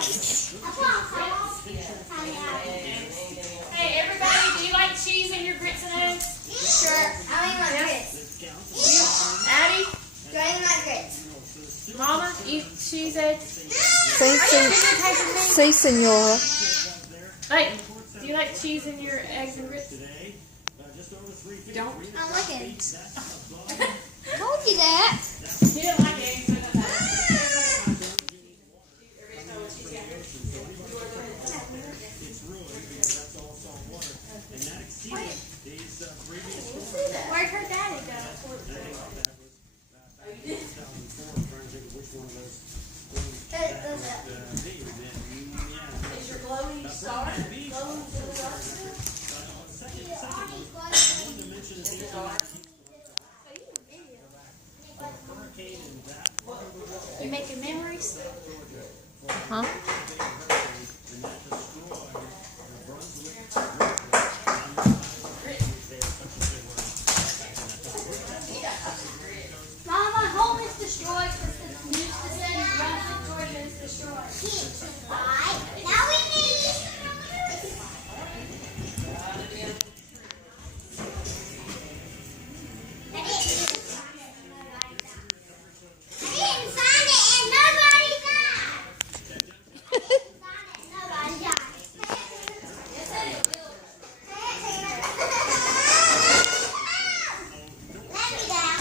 Hey, everybody, do you like cheese in your grits and eggs? Sure. I mean my grits. Addie? Do I eat my grits? Mama, eat cheese eggs? Si, senora. Hey, do you like cheese in your eggs and grits? You don't? I'm looking. Told you that. He didn't like eggs. So Where'd her daddy go? is your glowing star? You making memories? Huh? Mom, my home is destroyed because the news descended around Georgia is destroyed. Now we need I didn't find it and nobody died. Nobody died. Let me down.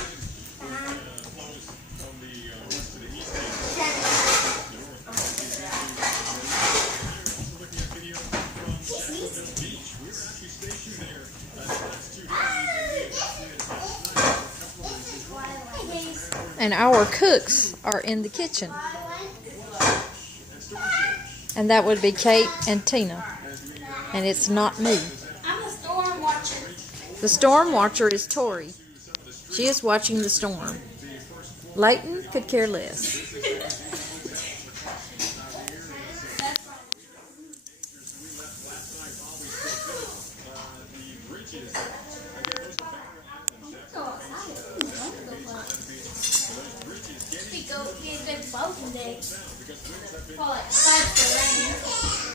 And our cooks are in the kitchen. And that would be Kate and Tina. And it's not me. I'm a storm watcher. The storm watcher is Tori. She is watching the storm. Leighton could care less. We go get a good boating day. Call it 5 for rain.